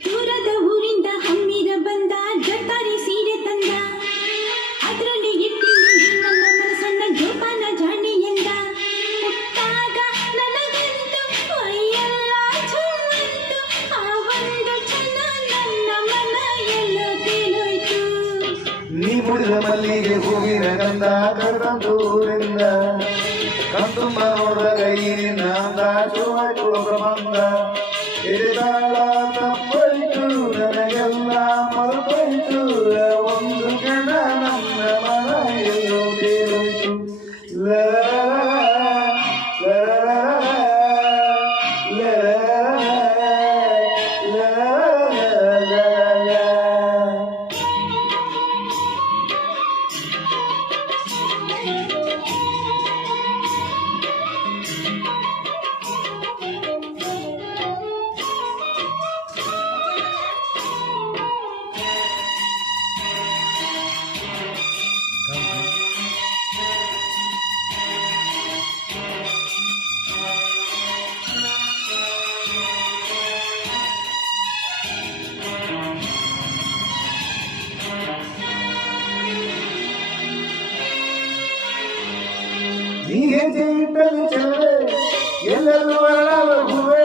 ದೂರದ ಊರಿಂದ ಹಮ್ಮಿರ ಬಂದ ಜಟಾರಿ ಸೀರೆ ತಂದ ಅದರಲ್ಲಿ ಇಟ್ಟಿನಿ ನನ್ನ ಮನಸ್ಸನ್ನ ಜೋಪಾನ ಜಾಣಿ ಎಂದ ಹುಟ್ಟಾಗ ನನಗಂತೂ ಮೈಯೆಲ್ಲ ಚುಮ್ಮಂತು ಆ ಒಂದು ಕ್ಷಣ ನನ್ನ ಮನ ಎಲ್ಲ ತೇಲೋಯ್ತು ನೀ ಮುಡಿದ ಮಲ್ಲಿಗೆ ಹೂವಿನ ಗಂಧ ಕರೆದಂತು ಊರಿಂದ ಕಣ್ತುಂಬ ನೋಡಿದಾಗ ಈರಿನ ಅಂದ ಶುರುವಾಯ್ತು ಪ್ರಬಂಧ ಎದೆದಾಳ ತಪ್ಪೈತು ನನಗೆಲ್ಲ ಮರುತೋಯ್ತು ಒಂದು ಕ್ಷಣ ನನ್ನ ಮನ ಎಲ್ಲೋ ತೇಲೋಯ್ತು ನೀಗೆ ಜೀವಿತಲ್ಲಿ ಚೆಲುವೆ ಎಲ್ಲರೂ ಅರಳಾವ ಹೂವೆ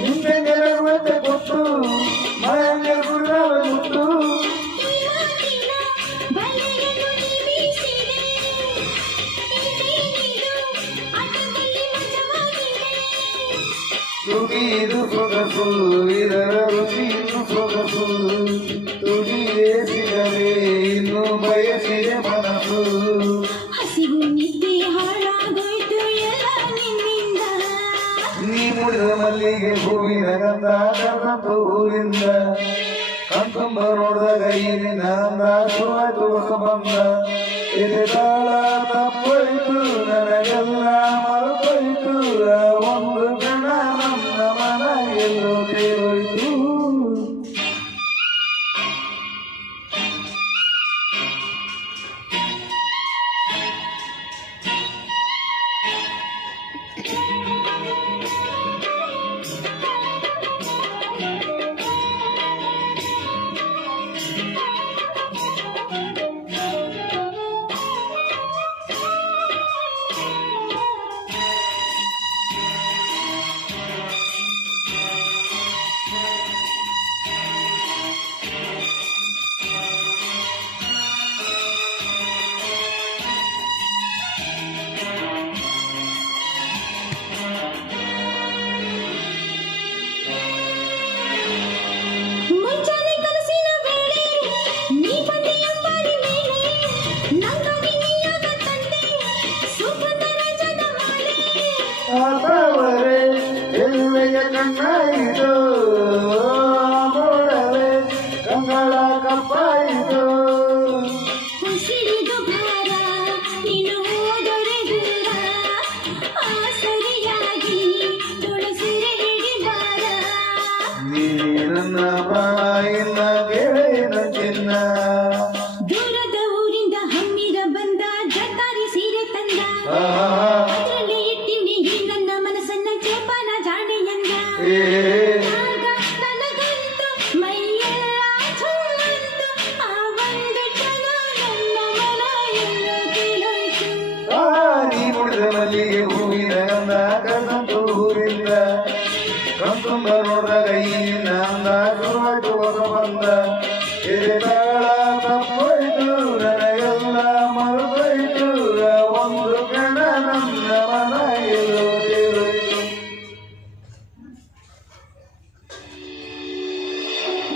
ನಿಂತೆ ನೆರಳುವಂತೆ ಕೊಟ್ಟು ಮನೆಯಲ್ಲಿ ಗುರುಳಾವ ಮುಟ್ಟು ತುಗಿದು ಸೊಗಸು ಇದರ ರುಚಿಯನ್ನು ಸೊಗಸು ತುಗಿಯೇ ಸಿಗದೆ ಇನ್ನು ಬಯಸಿದೆ ಮನಸ್ಸು ಹಸಿವು ನಿದ್ದೆ ಹಾಳಾಗೋಯ್ತು ಎಲ್ಲ ನಿನ್ನಿಂದ ನೀ ಮುಡಿದ ಮಲ್ಲಿಗೆ ಹೂವಿನ ಗಂಧ ಕರೆದಂತು ಊರಿಂದ ಕಣ್ತುಂಬ ನೋಡಿದಾಗ ಈರಿನ ಅಂದ ಶುರುವಾಯ್ತು ಹೊಸ ಬಂದ ಎದೆದಾಳ ತಪ್ಪೋಯ್ತು ನನಗೆಲ್ಲ ಮರುತೋಯ್ತು ಒಂದು ಕ್ಷಣ ನನ್ನ ಮನ ಎಲ್ಲೋ ತೇಲೋಯ್ತು ಮುಂಜಾನೆ ಕನಸಿನ ವೇಳೆ ನೀ ಬಂದೆಯ ಬಾರಿ ಮೇಲೆ ನಂಗಾಗಿ ನೀಯಾಗ ತಂದೆ ಸುಖದ ರಜದ ಮಾಲೆ ಆತವರೇ ಎಲ್ವೆಯ ಕಣ್ಣಾಯಿತು ನೋಡವೆ ಕಂಗಳ ಕಪ್ಪಾಯಿತು ಉಸಿರಿದು ಭಾರ ನೀನು ಹೋದರೆ ದೂರ ಆ ಸರಿಯಾಗಿ ತುಳಸಿರೆ ಹಿಡಿ ಬಾರ ನೀ ನನ್ನ ಬಾಯಿನ ಗೆಳೆಯನ ಚಿನ್ನ ದೂರದ ಊರಿಂದ ಹಮ್ಮಿರ ಬಂದ ಜಟಾರಿ ಸೀರೆ ತಂದ ಅದರಲ್ಲಿ ಇಟ್ಟಿನಿ ನನ್ನ ಮನಸ್ಸನ್ನ ಜೋಪಾನ ಜಾಣೆ ಎಂದ ಆಗ ನನಗಂತೂ ಮೈಯೆಲ್ಲ ಚುಮ್ಮಂತು ಆ ಒಂದು ಕ್ಷಣ ನನ್ನ ಮನ ಎಲ್ಲ ತೇಲೋಯ್ತು ನೀ ಮುಡಿದ ಮಲ್ಲಿಗೆ ಹೂವಿನ ಗಂಧ ಕರೆದಂತು ಊರಿಂದ ಕಣ್ತುಂಬ ನೋಡಿದಾಗ ಈರಿನ ಅಂದ ಶುರುವಾಯ್ತು ಹೊಸ ಬಂದ ಎದೆದಾಳ